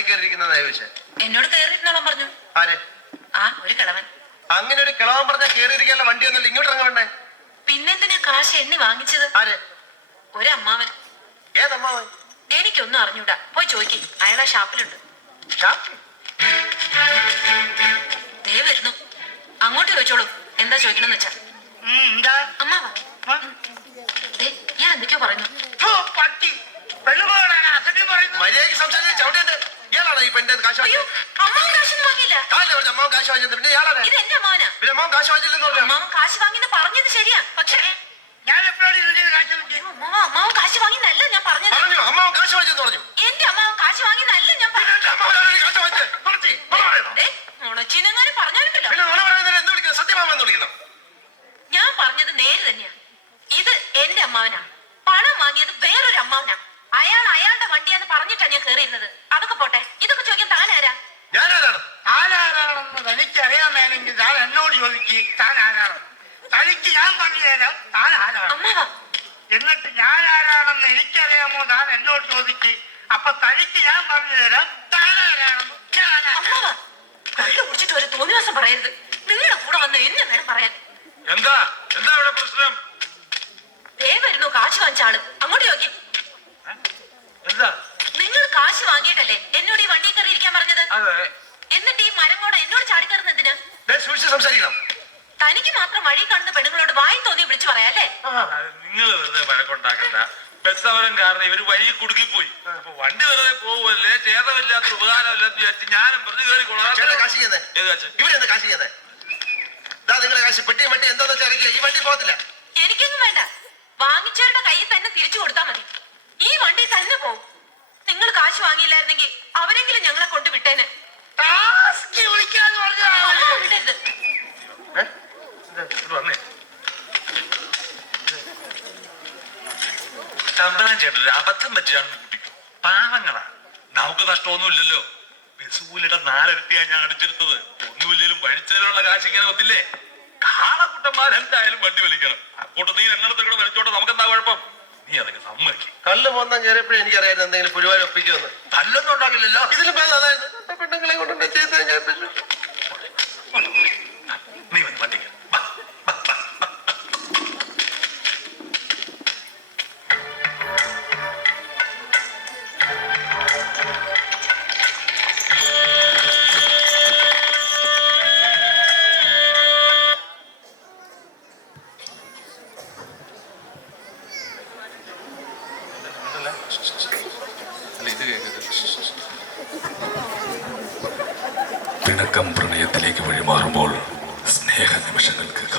വണ്ടി കയറിയിരിക്കുന്നതായി ചോദിച്ചേ. എന്നോട് കയറിയിരുന്നോളം പറഞ്ഞു. ആരെ? ആ ഒരു കിളവൻ. അങ്ങനെ ഒരു കിളവൻ പറഞ്ഞാൽ കയറിയിരിക്കാനുള്ള വണ്ടി ഒന്നല്ല, ഇങ്ങോട്ട് ഇറങ്ങണ്ടേ? പിന്നെന്തിനാ കാശ് എണ്ണി വാങ്ങിച്ചത്? ആരെ? ഒരമ്മാവൻ. ഏതമ്മാവൻ? എനിക്കൊന്നും അറിഞ്ഞൂടാ, പോയി ചോദിക്കും. അയാളെ ഷാപ്പിലുണ്ട്. ദേ വരുന്നു, അങ്ങോട്ട് ചോദിച്ചോളൂ. എന്താ ചോദിക്കണമെന്ന് വെച്ചാ. അമ്മാവാ, ഞാൻ എന്തൊക്കെയോ പറയുന്നു. മര്യാദയ്ക്ക് സംസാരിച്ച് ചവിട്ടേണ്ട. ഇയാളാണ് ഈ പെണ്ണിന്റെ കാശ് വാങ്ങിയത്? അമ്മാവൻ കാശൊന്നും വാങ്ങിയില്ല. അമ്മാവൻ കാശ് വാങ്ങിയത് പിന്നെ ഇയാളാണ്. ഇത് എന്റെ അമ്മാവനാ. പിന്നെ അമ്മാവൻ കാശ് വാങ്ങിച്ചില്ലെന്ന് പറഞ്ഞു. അമ്മാവൻ കാശ് വാങ്ങിന്ന് പറഞ്ഞത് ശരിയാ, പക്ഷേ ഞാൻ എപ്പോഴാണ് അമ്മാവൻ കാശ് വാങ്ങിന്നല്ല ഞാൻ പറഞ്ഞത്. പറഞ്ഞു അമ്മാവൻ കാശ് വാങ്ങിച്ചെന്ന് പറഞ്ഞു. എന്റെ അമ്മാവൻ കാശ് വാങ്ങിന്നല്ല ഞാൻ പറഞ്ഞത്. പറഞ്ഞാലുണ്ടല്ലോ. സത്യമാമെന്ന് വിളിക്കണം. ഞാൻ പറഞ്ഞത് നേര് തന്നെയാ. ഇത് എന്റെ അമ്മാവനാ. പണം വാങ്ങിയത് വേറൊരു അമ്മാവനാ. അയാൾ അയാളുടെ വണ്ടിയാന്ന് പറഞ്ഞിട്ടാ ഞാൻ കയറിയിരുന്നത്. അതൊക്കെ പോട്ടെ, ഇതൊക്കെ ചോദിക്കാൻ താനാരാ? ഞാനാരാണ്? താനാരാണെന്ന് തനിക്കറിയാമേലെങ്കിൽ താൻ എന്നോട് ചോദിക്ക് താൻ ആരാണെന്ന്. തനിക്ക് ഞാൻ പറഞ്ഞു തരാം താൻ ആരാണ്. അമ്മാവാ, എന്നിട്ട് ഞാൻ ആരാണെന്ന് എനിക്കറിയാമോ താൻ എന്നോട് ചോദിക്ക്. അപ്പൊ തനിക്ക് ഞാൻ പറഞ്ഞു തരാം താൻ ആരാണെന്ന്. അമ്മാവാ, കള്ളു കുടിച്ചിട്ട് ഒരു തോന്നിവാസം പറയരുത്. നിങ്ങളുടെ കൂടെ വന്ന് എന്നെ വേണം പറയാൻ. എന്താ എന്താ ഇവിടെ പ്രശ്നം? ദേ വരുന്നു കാശ് വാങ്ങിച്ച ആള്. അങ്ങോട്ട് ചോദിക്കും. എന്താ? നിങ്ങൾ കാശ് വാങ്ങിയിട്ടല്ലേ എന്നോട് ഈ വണ്ടി കയറി ഇരിക്കാൻ പറഞ്ഞത്? അതെ. എന്നിട്ട് ഈ മരം കൂടെ എന്നോട് ചാടിക്കയറുന്ന എന്തിനാ? സൂക്ഷിച്ച് സംസാരിക്കണം. തനിക്ക് മാത്രം വഴി കാണുന്ന പെണ്ണുങ്ങളോട് വായി തോന്നി വിളിച്ചു പറയാല്ലേ? നിങ്ങൾ വെറുതെ വഴക്കുണ്ടാക്കണ്ട. ബസ് സമരം കാരണം ഇവര് വഴി കുടുക്കിപ്പോയി. അപ്പൊ വണ്ടി വെറുതെ പോവല്ലേ, ചേതമില്ലാത്ത ഉപകാരമില്ലാന്ന് വിചാരിച്ച് ഞാനും പറഞ്ഞു കയറിക്കോളാം. കാശ് ചെയ്യുന്നേ ഇവരെന്താ കാശ് ചെയ്യുന്നേ? നിങ്ങളുടെ കാശ് പെട്ടിയും വെട്ടി എന്താന്ന് വെച്ചാൽ അറിയില്ല. ഈ വണ്ടി പോകത്തില്ല. എനിക്കൊന്നും വേണ്ട. വാങ്ങിച്ചവരുടെ കയ്യിൽ തന്നെ തിരിച്ചു കൊടുത്താൽ മതി. ഈ വണ്ടി തന്നെ പോവും. നിങ്ങൾ കാശ് വാങ്ങിയില്ലായിരുന്നെങ്കിൽ അവരെങ്കിലും ഞങ്ങളെ കൊണ്ട് വിട്ടേനെ. വിടരുത്. വന്നേ ചന്ദ്രൻ ചേട്ടൻ ഒരു അബദ്ധം പറ്റിയാണെന്ന് കുട്ടിക്കും. പാവങ്ങളാ, നമുക്ക് നഷ്ടമൊന്നുമില്ലല്ലോ. ബസ്സൂലിയുടെ 4 ഇരട്ടിയാ ഞാൻ അടിച്ചെടുത്തത്. ഒന്നുമില്ലേലും വഴിച്ചതിനുള്ള കാശ് ഇങ്ങനെ ഒത്തില്ലേ? കാളക്കുട്ടന്മാർ എന്തായാലും വണ്ടി വലിക്കണം. അപ്പോട്ട് നീ രണ്ടെണ്ണത്തിൽ കൂടെ വലിച്ചോട്ടെ, നമുക്കെന്താ കുഴപ്പം? നീ അതൊക്കെ സമ്മതിക്കും. കല്ല് പോന്നാൻ കയറിയപ്പോഴേ എനിക്കറിയായിരുന്നു എന്തെങ്കിലും പുരുവാൻ ഒപ്പിക്കുമെന്ന്. തല്ലൊന്നും ഉണ്ടാകില്ലല്ലോ. ഇതിലും ഭേദം അതായിരുന്നു. പെണ്ണുങ്ങളെ കൊണ്ട് ചെയ്ത് ഞാൻ നീ വന്ന് വണ്ടിക്ക് പിണക്കം പ്രണയത്തിലേക്ക് വഴിമാറുമ്പോൾ സ്നേഹ നിമിഷങ്ങൾക്ക്